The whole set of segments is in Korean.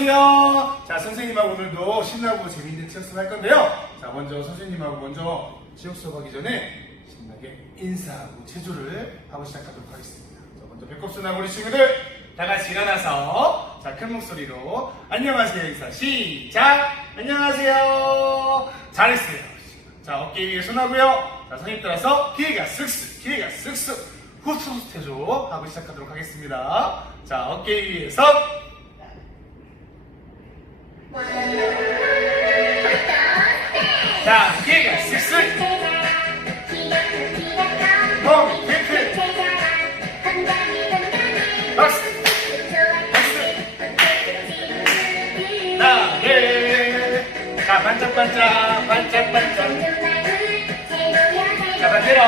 안녕하세요. 자, 선생님하고 오늘도 신나고 재밌는 지역 수업 할 건데요. 자, 먼저 선생님하고 먼저 지역 수업 하기 전에 신나게 인사하고 체조를 하고 시작하도록 하겠습니다. 자, 먼저 배꼽 순하고 우리 친구들 다 같이 일어나서 자, 큰 목소리로 안녕하세요 인사 시작! 안녕하세요. 잘했어요. 자, 어깨 위에 손하고요. 자, 선생님 따라서 기회가 쓱쓱, 기회가 쓱쓱 후투 체조 하고 시작하도록 하겠습니다. 자, 어깨 위에서 자, 기회가 쓱쓱 멍, 탱크 박스 하나, 둘. 자, 반짝반짝, 반짝반짝. 자, 반대로,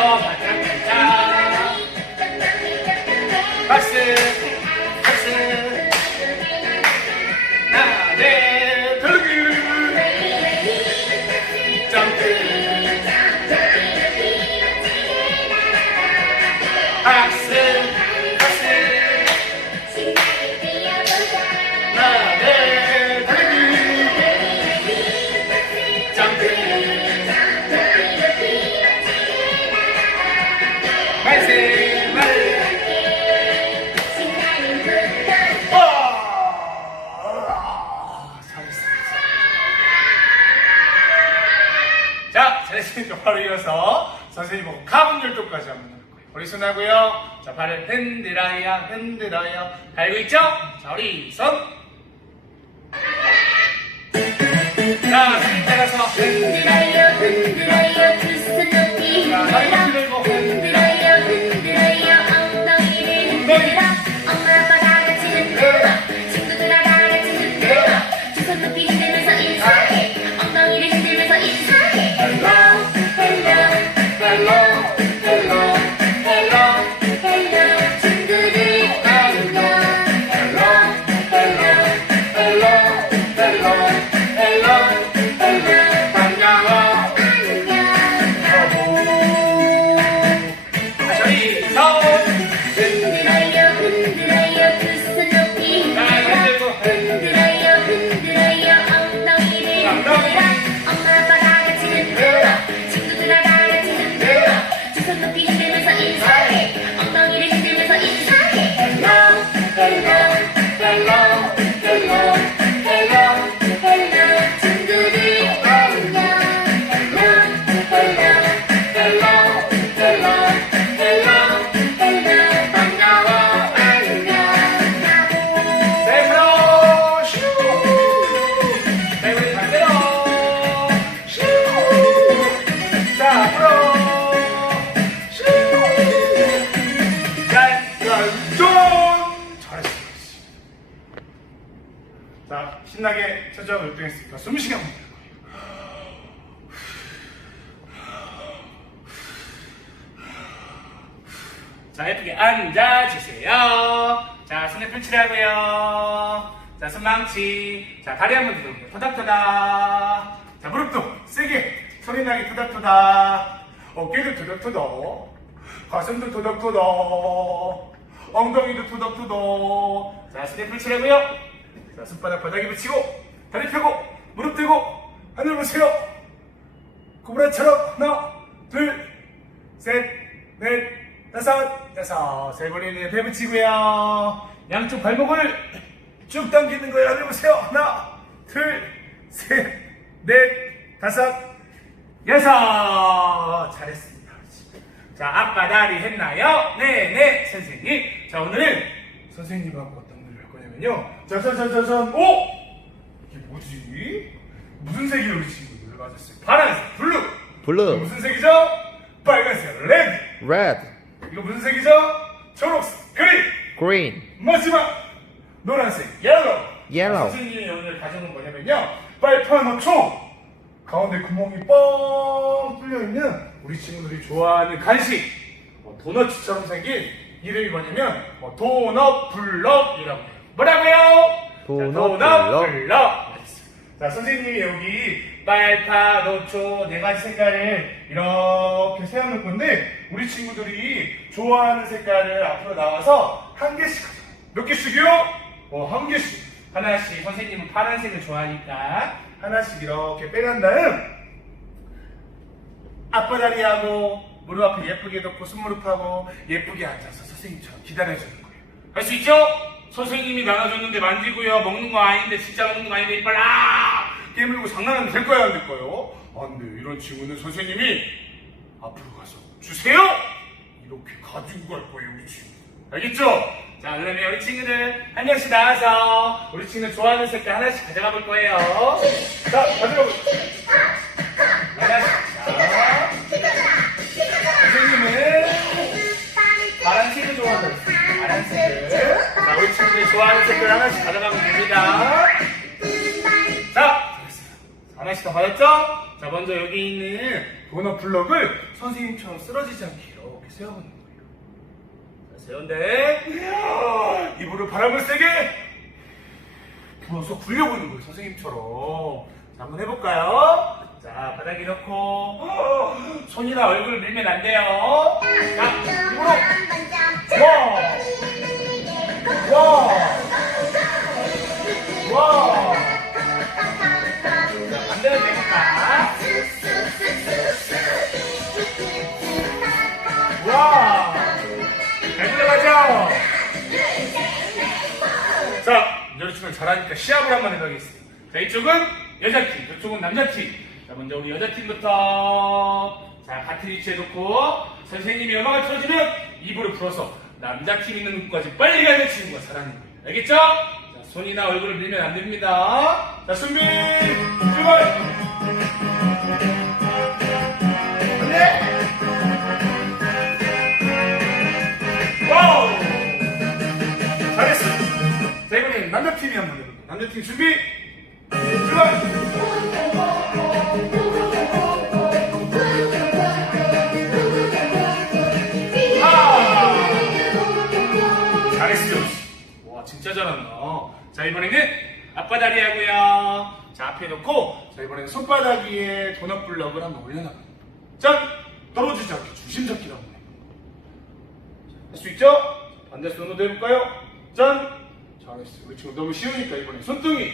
손하고요. 자, 발을 흔들어요, 흔들어요. 알고 있죠? 자, 우리 손. 자, 선생님 따라서 흔들어요 흔들어요 두 손 높이 자, 다리 흔들어 흔 펼치라고요. 자, 다리 한번 들어볼게요. 토닥토닥. 자, 무릎도 세게 소리나게 토닥토닥. 어깨도 토닥토닥. 가슴도 토닥토닥. 엉덩이도 토닥토닥. 자, 손에 펼치라고요. 자, 손바닥 바닥에 붙이고, 다리 펴고, 무릎 들고, 하늘 보세요. 코브라처럼 하나, 둘, 셋, 넷, 다섯, 여섯. 세 번에는 배 붙이고요. 양쪽 발목을 쭉 당기는 거예요. 하늘 보세요. 하나, 둘, 셋, 넷, 다섯, 여섯. 잘했습니다. 자, 아빠 다리 했나요? 네, 네, 선생님. 자, 오늘은 선생님하고 어떤 노래를 할 거냐면요. 짜자자자잔, 오! 이게 뭐지? 무슨 색이에요, 우리 친구들? 맞았어요. 파란색, 블루. 블루, 무슨 색이죠? 빨간색, 레드. 레드, 이거 무슨 색이죠? 초록색, 그린. 그린, 마지막 노란색, 옐로우. 옐로우. 선생님이 오늘 가져온 뭐냐면요. 빨판 초 가운데 구멍이 뻥 뚫려 있는 우리 친구들이 좋아하는 간식. 어, 도넛처럼 생긴 이름이 뭐냐면 어, 도넛 블럭이라고 해요. 뭐라고요? 도넛 자, 도넛 블럭. 블럭. 자, 선생님이 여기 빨파, 노초 네 가지 색깔을 이렇게 세워놓을 건데 우리 친구들이 좋아하는 색깔을 앞으로 나와서 한 개씩 하자. 몇 개씩이요? 어, 한 개씩. 하나씩 선생님은 파란색을 좋아하니까 하나씩 이렇게 빼간 다음 앞바다리하고 무릎 앞에 예쁘게 놓고 손무릎하고 예쁘게 앉아서 선생님처럼 기다려주는 거예요. 할 수 있죠? 선생님이 나눠줬는데 만지고요. 먹는 거 아닌데 진짜 먹는 거 아닌데 이빨 아 깨물고 장난하면 될 거야 안될 거예요? 안 돼요. 이런 친구는 선생님이 앞으로 가서 주세요. 이렇게 가지고 갈 거예요 우리 친구. 알겠죠? 자 그러면 우리 친구들 한 명씩 나와서 우리 친구들 좋아하는 색깔 하나씩 가져가 볼 거예요. 자 가져가 볼. 하나씩. 자. 선생님은 파란색을 했어요. 파란색을. 자, 우리 친구들이 좋아하는 색깔 하나씩 가져가면 됩니다. 자. 하나씩 다 받았죠? 자, 먼저 여기 있는 도넛 블럭을 선생님처럼 쓰러지지 않게 이렇게. 자, 세운데, 입으로 바람을 세게 불어서 굴려보는 거예요, 선생님처럼. 자, 한번 해볼까요? 자, 바닥에 놓고, 손이나 얼굴 밀면 안 돼요. 자, 입으로. 와! 와! 와! 자, 반대로 잘 들어가죠? 자, 여자 친구 잘하니까 시합을 한번 해보겠습니다. 자, 이쪽은 여자팀, 이쪽은 남자팀. 자, 먼저 우리 여자팀부터. 자, 같은 위치에 놓고, 선생님이 음악을 틀어주면 입으로 불어서 남자팀 있는 곳까지 빨리 가는 친구가 잘하는 거예요. 알겠죠? 자, 손이나 얼굴을 밀면 안 됩니다. 자, 준비, 출발! 남자팀이 한번 해볼게요. 남자팀 준비, 출발! 와, 진짜 잘한다. 자, 이번에는 앞바다리 하고요. 자, 앞에 놓고, 자, 이번에는 손바닥 위에 도넛 블럭을 한번 올려놔. 짠! 떨어지지 않게 중심 한번 해. 할 수 있죠? 반대 손으로도 해볼까요? 짠! 잘했어요. 우리 친구 너무 쉬우니까 이번에 손등이.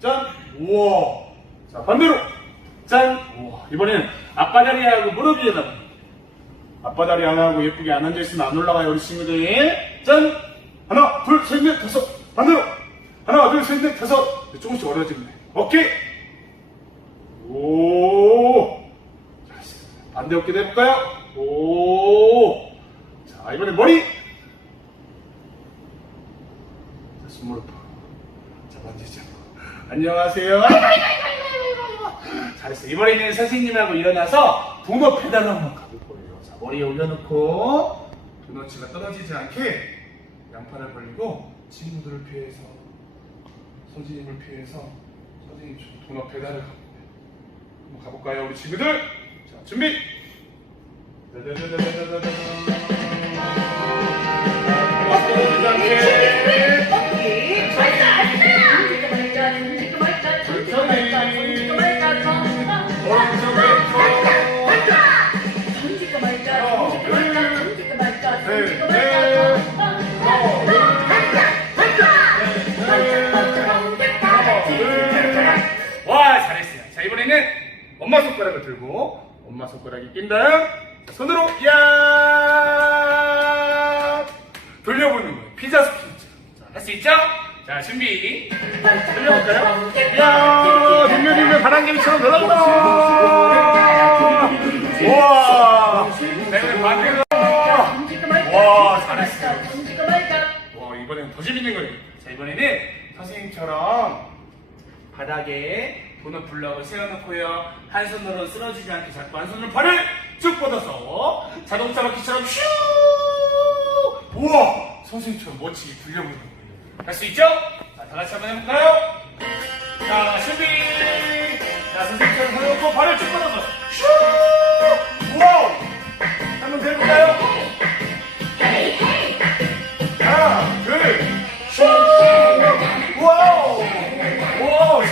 짠! 우와! 자, 반대로. 짠! 우와. 이번에는 앞바다리하고 무릎 위에다. 앞바다리 하나 하고 예쁘게 안 앉아있으면 안 올라가요, 우리 친구들. 짠! 하나, 둘, 셋, 넷, 다섯. 반대로. 하나, 둘, 셋, 넷, 다섯. 조금씩 어려워지네. 오케이. 오. 잘했어요. 반대 어깨도 해볼까요? 오. 자, 이번에 머리. 자, 손무릎. 자, 만지자. 안녕하세요. 잘했어. 이번에는 선생님하고 일어나서 도넛 페달로 한번 가볼 거예요. 자, 머리에 올려놓고 도넛치가 떨어지지 않게 양팔을 벌리고 친구들을 피해서 선생님을 피해서 선생님 도넛 페달을 가볼게요. 한번 가볼까요, 우리 친구들? 자, 준비. 다다다다다다다. 도넛 떨어지지 않게. 와 잘했어요. 자 이번에는 엄마 손가락을 들고 엄마 손가락이 낀 다음 손으로 야 돌려보는 거예요. 피자 스피치. 할수 있죠? 자 준비. 돌려볼까요? 야 뒷면이면 바람개비처럼 돌아간다. 자 이번엔 반대로. 와 잘했어요. 와 이번엔 더 재밌는 거예요. 자 이번에는 선생님처럼 바닥에 도넛 블럭을 세워놓고요. 한 손으로 쓰러지지 않게 잡고 한 손으로 발을 쭉 뻗어서 자동차 바퀴처럼 슈! 우와! 선생님처럼 멋지게 굴려보는 거예요. 할 수 있죠? 자, 다 같이 한번 해볼까요? 자, 준비! 자, 선생님처럼 세워놓고 발을 쭉 뻗어서 슈! 우와! 한번 더 해볼까요?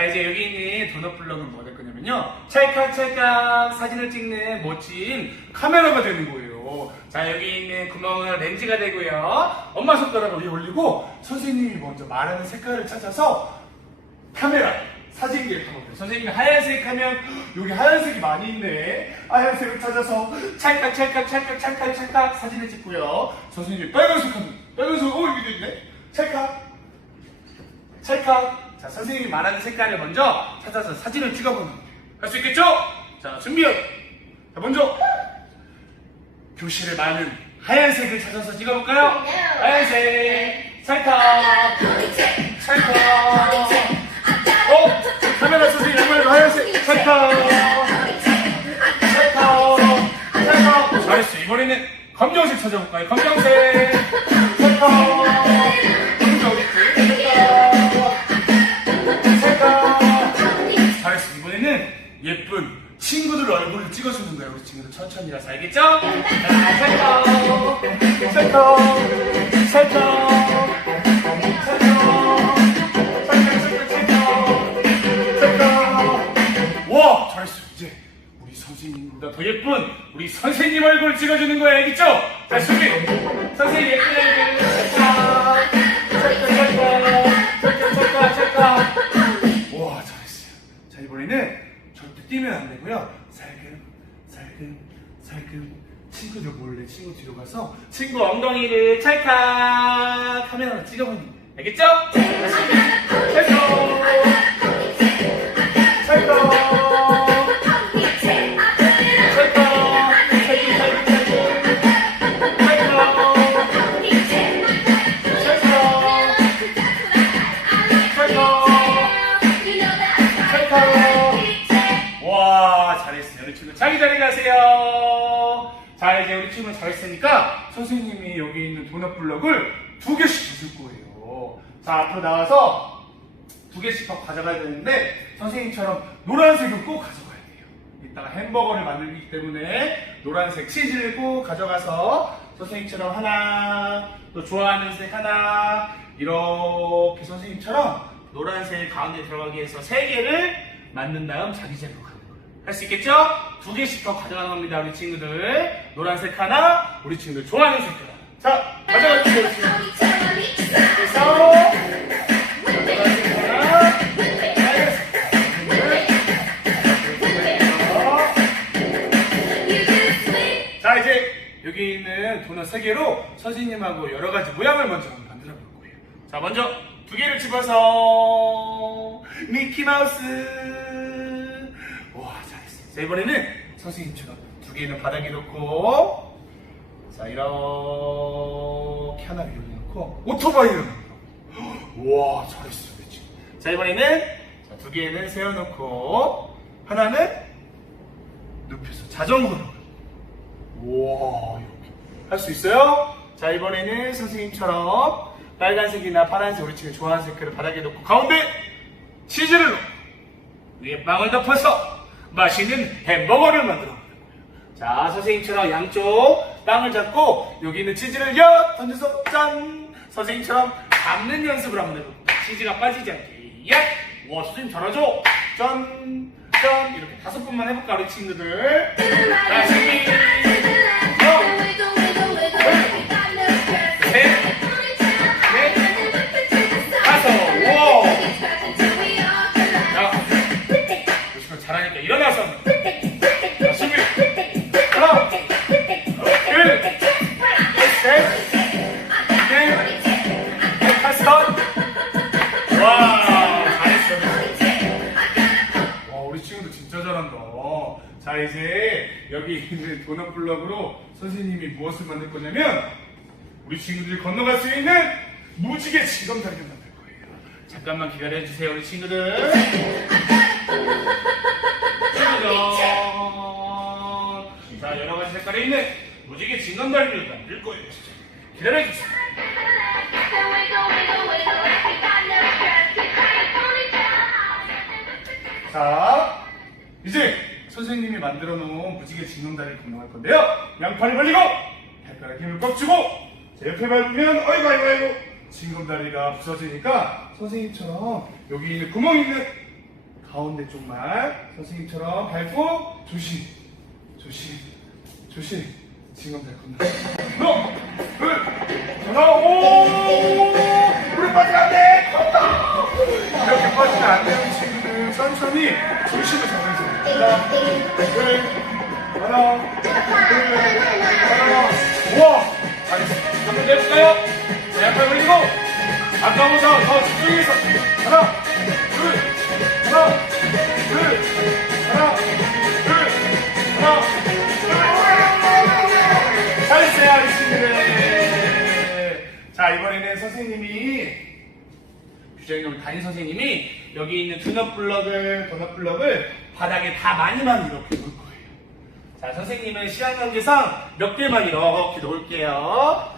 자 이제 여기 있는 도넛 블럭은 뭐될 거냐면요. 찰칵찰칵 사진을 찍는 멋진 카메라가 되는 거예요. 자 여기 있는 구멍은 렌즈가 되고요. 엄마 손가락을 위에 올리고 선생님이 먼저 말하는 색깔을 찾아서 카메라 사진기에 담아요. 선생님이 하얀색 하면 여기 하얀색이 많이 있네. 하얀색을 찾아서 찰칵찰칵 찰칵 찰칵 찰칵 사진을 찍고요. 선생님이 빨간색 하면 빨간색 어 여기도 있네. 찰칵 찰칵. 자, 선생님이 말하는 색깔을 먼저 찾아서 사진을 찍어보는. 할 수 있겠죠? 자, 준비. 자, 먼저 교실에 많은 하얀색을 찾아서 찍어볼까요? 하얀색. 찰칵. 찰칵. 어? 카메라 선생님 양말도 하얀색. 찰칵. 찰칵. 찰칵. 잘했어. 이번에는 검정색 찾아볼까요? 검정색. 찰칵. 예쁜 친구들 얼굴을 찍어주는 거야. 우리 친구들 천천히라서 알겠죠? 자, 찰칵. 찰칵. 찰칵. 와 잘했어 이제 우리 선생님보다 더 예쁜 우리 선생님 얼굴 찍어주는 거야 알겠죠? 자 준비 선생님 예쁜 얼굴 찰칵 찰칵 찰칵 찰칵 찰칵 와 잘했어요 자 이번에는 뛰면 안 되고요. 살금 살금 살금. 친구들 몰래 친구 뒤로 가서 친구 엉덩이를 찰칵 카메라로 찍어보는 거예요 알겠죠? 찰칵 가세요. 자 이제 우리 친구 잘했으니까 선생님이 여기 있는 도넛 블럭을 두 개씩 줄 거예요. 자 앞으로 나와서 두 개씩 더 가져가야 되는데 선생님처럼 노란색은 꼭 가져가야 돼요. 이따가 햄버거를 만들기 때문에 노란색 치즈를 꼭 가져가서 선생님처럼 하나 또 좋아하는 색 하나 이렇게 선생님처럼 노란색 가운데 들어가기 위해서 세 개를 만든 다음 자기 거예요 할 수 있겠죠? 두 개씩 더 가져가는 겁니다 우리 친구들 노란색 하나 우리 친구들 좋아하는 색 하나 자 가져가 주세요 우리 친구들. 그래서 노란색 하나 빨간색 자 이제 여기 있는 도넛 세 개로 선생님하고 여러 가지 모양을 먼저 만들어 볼 거예요. 자 먼저 두 개를 집어서 미키 마우스. 자 이번에는 선생님처럼 두 개는 바닥에 놓고 자 이렇게 하나 위로 놓고 오토바이를 만들어. 와 잘했어 그렇지. 자 이번에는 자, 두 개는 세워놓고 하나는 눕혀서 자전거로. 우와 이렇게 할 수 있어요? 자 이번에는 선생님처럼 빨간색이나 파란색 우리 친구 좋아하는 색깔을 바닥에 놓고 가운데 치즈를 위에 빵을 덮어서 맛있는 햄버거를 만들어 보는 거예요. 자 선생님처럼 양쪽 빵을 잡고 여기 있는 치즈를 엿 던져서 짠! 선생님처럼 담는 연습을 한번 해볼게요 치즈가 빠지지 않게 엿 와 선생님 잘하죠? 짠! 짠! 이렇게 다섯 번만 해볼까 우리 친구들? 자준 자, 준비 하나 둘셋넷 다섯. 와 잘했어. 와 우리 친구들 진짜 잘한다. 자 이제 여기 있는 도넛 블럭으로 선생님이 무엇을 만들 거냐면 우리 친구들이 건너갈 수 있는 무지개 지검다리를 만들 거예요. 잠깐만 기다려 주세요 우리 친구들 자 여러 가지 색깔에 있는 무지개 진검다리를 만들 거예요 기다려 주세요. 자 이제 선생님이 만들어 놓은 무지개 징검다리를 공부할 건데요. 양팔을 벌리고 발가락 힘을 꽉 주고 자, 옆에 밟으면 어이구 아이고 아이고 징검다리가 부서지니까 선생님처럼 여기 있는 구멍 있는 가운데 쪽만 선생님처럼 밟고 조심. 조심. 조심. 징검다리 건너! 하나 둘! 하나 오! 우리 빠지면 안돼 이렇게 빠지면 안 되는 친구들. 천천히 중심을 잡으세요. 하나 둘. 하나 둘 하나 우와! 잘했어. 한번 내볼까요? 자 양팔 벌리고 아까보다 더 집중해서 하나 둘 자 이번에는 선생님이 규정형 담임 선생님이 여기 있는 도넛 블럭을 도넛 블럭을 바닥에 다 많이만 이렇게 놓을 거예요. 자 선생님은 시간 관계상 몇 개만 이렇게 놓을게요.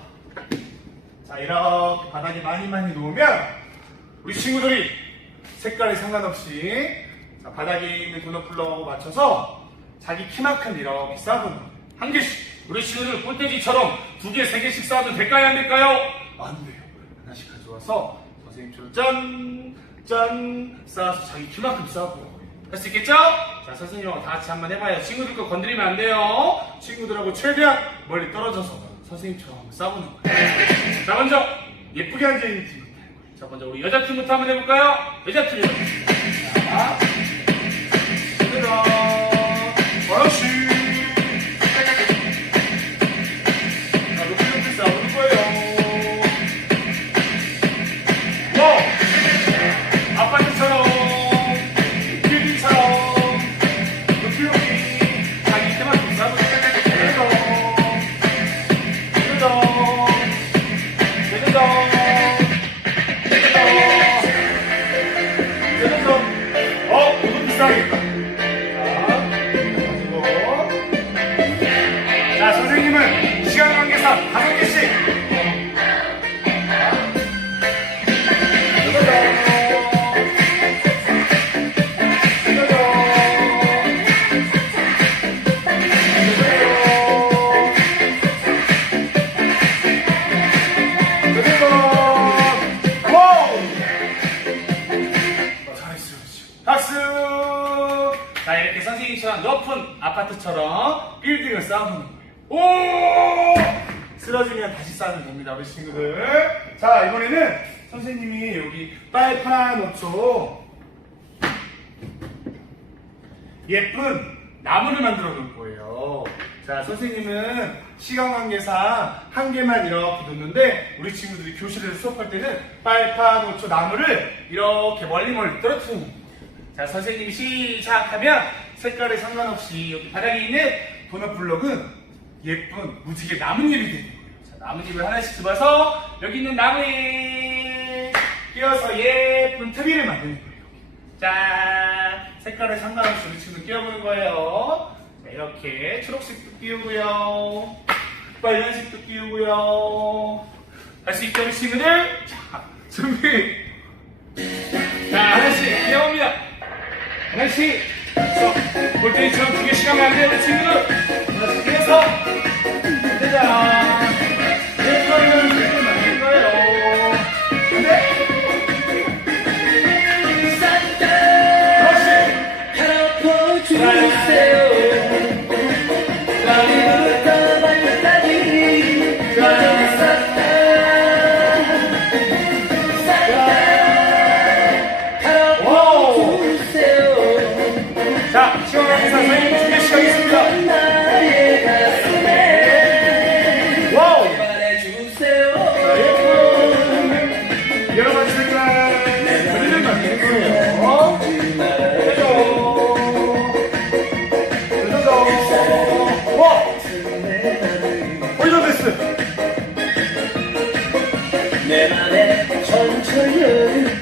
자 이렇게 바닥에 많이 많이 놓으면 우리 친구들이 색깔에 상관없이 자, 바닥에 있는 도넛 블럭하고 맞춰서 자기 키만큼 이렇게 거예요. 한 개씩 우리 친구들 꼴대지처럼 두 개, 세 개씩 쌓아도 될까요? 안 될까요? 안 돼요. 하나씩 가져와서 선생님처럼 짠, 짠 쌓아서 자기 키만큼 쌓아보는 거예요. 할수 있겠죠? 자, 선생님하고 다 같이 한번 해봐요. 친구들 거 건드리면 안 돼요. 친구들하고 최대한 멀리 떨어져서 선생님처럼 쌓아보는 거예요. 자, 먼저 예쁘게 앉아있는. 자, 먼저 우리 여자팀부터 한번 해볼까요? 여자팀. 자, 우리 친구들. 자, 이번에는 선생님이 여기 빨판 옷초 예쁜 나무를 만들어 놓을 거예요. 자, 선생님은 시간 관계상 한 개만 이렇게 놓는데 우리 친구들이 교실에서 수업할 때는 빨판 5초 나무를 이렇게 멀리 멀리 거예요. 자, 선생님이 시작하면 색깔에 상관없이 여기 바닥에 있는 도넛 블럭은 예쁜 무지개 나뭇잎이. 자, 나뭇잎을 하나씩 집어서 여기 있는 나무에 끼워서 예쁜 트리를 만드는 거예요. 자, 색깔에 상관없이 우리 친구 끼워보는 거예요. 자, 이렇게 초록색도 끼우고요. 빨간색도 끼우고요. 할 수 있죠, 우리 친구들? 자, 준비. 자, 하나씩 끼워봅니다. 하나씩. 자, 볼때처럼 두 개씩 하면 안 돼요, 우리 친구들. 하나씩 끼워서. 짜잔.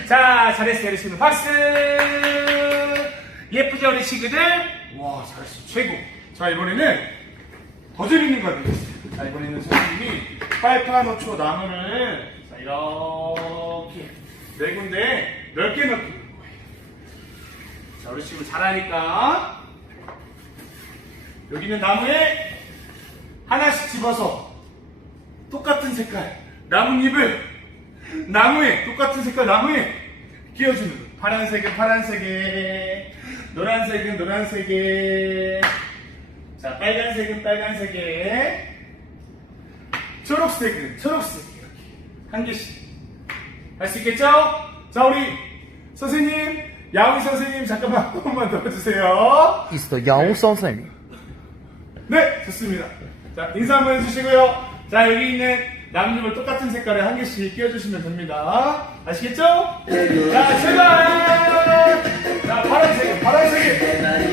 자, 잘했어요, 우리 친구. 박수! 예쁘죠, 우리 친구들? 와, 잘했어. 최고. 자, 이번에는 더 재밌는 거 드리겠습니다. 자, 이번에는 선생님이 빨판 5초 나무를 자, 이렇게 네 군데 넓게 거예요. 자, 우리 친구 잘하니까 여기 있는 나무에 하나씩 집어서 똑같은 색깔 나뭇잎을 나무에 똑같은 색깔 나무에 끼워주는 거예요. 파란색은 파란색에 노란색은 노란색에 자 빨간색은 빨간색에 초록색은 초록색 이렇게 한 개씩 할 수 있겠죠? 자 우리 선생님 야옹 선생님 잠깐만 한 번만 도와주세요 Mr. 야옹 선생님. 네 좋습니다 자 인사 한번 해주시고요 자 여기 있는 나뭇잎을 똑같은 색깔에 한 개씩 끼워주시면 됩니다. 아시겠죠? 자 제발! 자 파란색 파란색에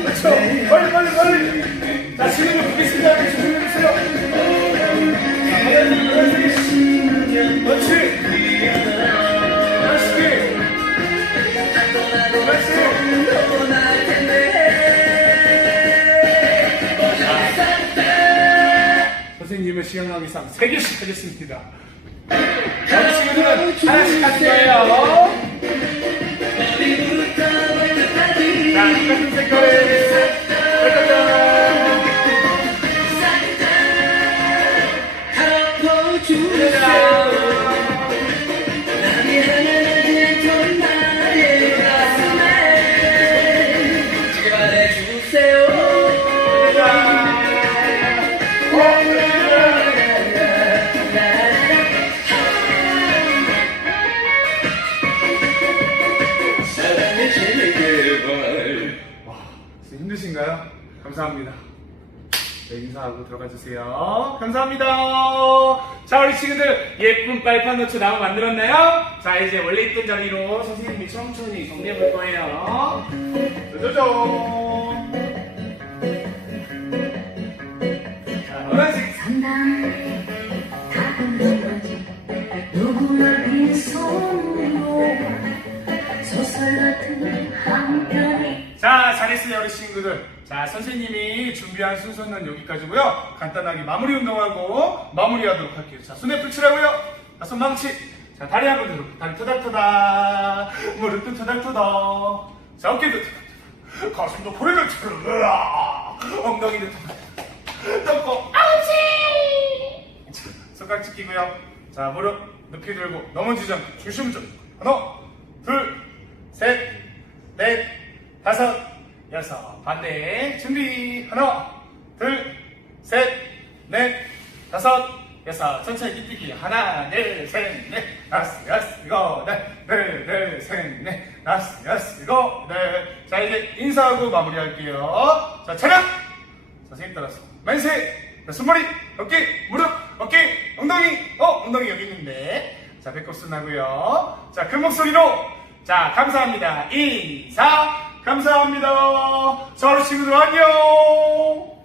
그렇죠? 빨리 빨리 빨리. 자 지금은 보겠습니다 조심해주세요 선생님의 시간 강의상 3개씩 하겠습니다. 친구들은 하나씩 하실 거예요. 자, 똑같은 색깔에 하고 들어가 주세요. 감사합니다. 자, 우리 친구들 예쁜 빨판 노트 나무 만들었나요? 자, 이제 원래 있던 자리로 선생님이 천천히 정리해 볼 거예요. 짜자잔. 자, 노란색. 누구나 빈손으로 소설 같은 한 편의 자, 잘했어요, 우리 친구들. 자, 선생님이 준비한 순서는 여기까지고요. 간단하게 마무리 운동하고 마무리하도록 할게요. 자, 손에 풀치라고요. 자, 손 망치. 자, 다리 한번 들어. 다리 토닥토닥. 무릎도 토닥토닥. 자, 어깨도 토닥토닥. 가슴도 고리를 치르라. 엉덩이도 토닥토닥. 떴고, 아우치! 자, 손깍지 끼고요. 자, 무릎 높이 들고 넘어지지 않고 중심 좀. 하나, 둘, 다섯, 여섯. 반대. 준비. 하나, 둘, 셋, 넷, 다섯, 여섯. 천천히 뛰뛰기. 하나, 둘, 셋, 넷, 다섯, 여섯, 일곱, 넷, 둘, 둘, 셋, 넷, 다섯, 여섯, 일곱, 넷. 자, 이제 인사하고 마무리할게요. 자, 차렷! 선생님 따라서. 만세! 자, 손머리, 어깨, 무릎, 어깨, 엉덩이, 어, 엉덩이 여기 있는데. 자, 배꼽 순하고요. 자, 큰 목소리로. 자, 감사합니다. 인사, 감사합니다. 자, 우리 친구들 안녕!